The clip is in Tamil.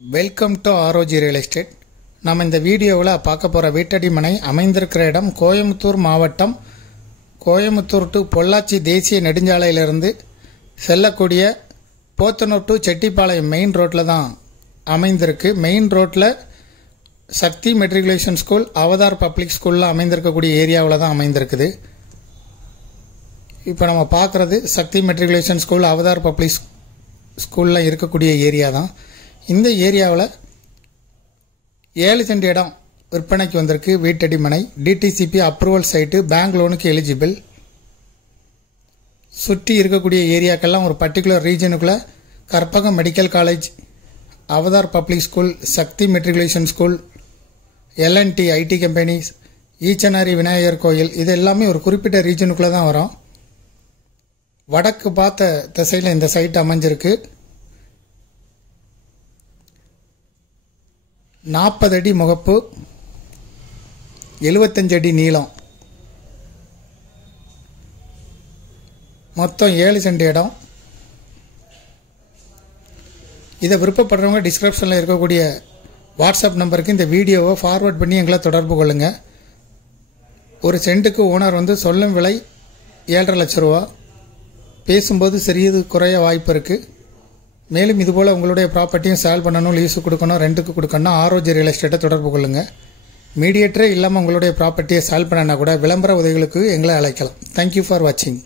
Welcome to ஆரோஜி real estate. நம்ம இந்த வீடியோவில் பார்க்க போகிற வீட்டடி மனை அமைந்திருக்கிற இடம் கோயம்புத்தூர் மாவட்டம், கோயம்புத்தூர் டு பொள்ளாச்சி தேசிய நெடுஞ்சாலையிலிருந்து செல்லக்கூடிய போத்தனூர் டு செட்டிப்பாளையம் மெயின் ரோட்டில் தான் அமைந்திருக்கு. மெயின் ரோட்டில் சக்தி மெட்ரிகுலேஷன் ஸ்கூல், அவதார் பப்ளிக் ஸ்கூலில் அமைந்திருக்கக்கூடிய ஏரியாவில் தான் அமைந்திருக்குது. இப்போ நம்ம பார்க்குறது சக்தி மெட்ரிகுலேஷன் ஸ்கூல், அவதார் பப்ளிக் ஸ்கூலில் இருக்கக்கூடிய ஏரியா தான். இந்த ஏரியாவில் 7 சென்ட் இடம் விற்பனைக்கு வந்திருக்கு. வீட்டடி மனை, டிடிசிபி அப்ரூவல் சைட்டு, பேங்க் லோனுக்கு எலிஜிபிள். சுற்றி இருக்கக்கூடிய ஏரியாக்கெல்லாம் ஒரு பர்டிகுலர் ரீஜனுக்குள்ளே Karpagam medical college, Avatar public school, Sakthi matriculation school, LNT IT companies, Eachanari Vinayagar கோயில், இது எல்லாமே ஒரு குறிப்பிட்ட ரீஜனுக்குள்ளே தான் வரும். வடக்கு பார்த்த திசையில் இந்த சைட் அமைஞ்சிருக்கு. 40 அடி முகப்பு, 75 அடி நீளம், மொத்தம் 7 சென்ட் இடம். இதை விருப்பப்படுறவங்க டிஸ்கிரிப்ஷனில் இருக்கக்கூடிய வாட்ஸ்அப் நம்பருக்கு இந்த வீடியோவை ஃபார்வர்ட் பண்ணி எங்களை தொடர்பு கொள்ளுங்கள். ஒரு சென்ட்டுக்கு ஓனர் சொல்லும் விலை 7.5 லட்ச ரூபா. பேசும்போது சிறிது குறைய வாய்ப்பு இருக்குது. மேலும் இதுபோல் உங்களுடைய ப்ராப்பர்ட்டியும் சேல் பண்ணணும், லீஸு கொடுக்கணும், ரெண்ட்டுக்கு கொடுக்கணும், ஆரோஜி ரியல் எஸ்டேட்டை தொடர்பு கொள்ளுங்கள். மீடியேட்டரே இல்லாமல் உங்களுடைய ப்ராப்பர்ட்டியை சேல் பண்ணனா கூட விளம்பர உதவிகளுக்கு எங்களை அழைக்கலாம். தேங்க்யூ ஃபார் வாட்சிங்.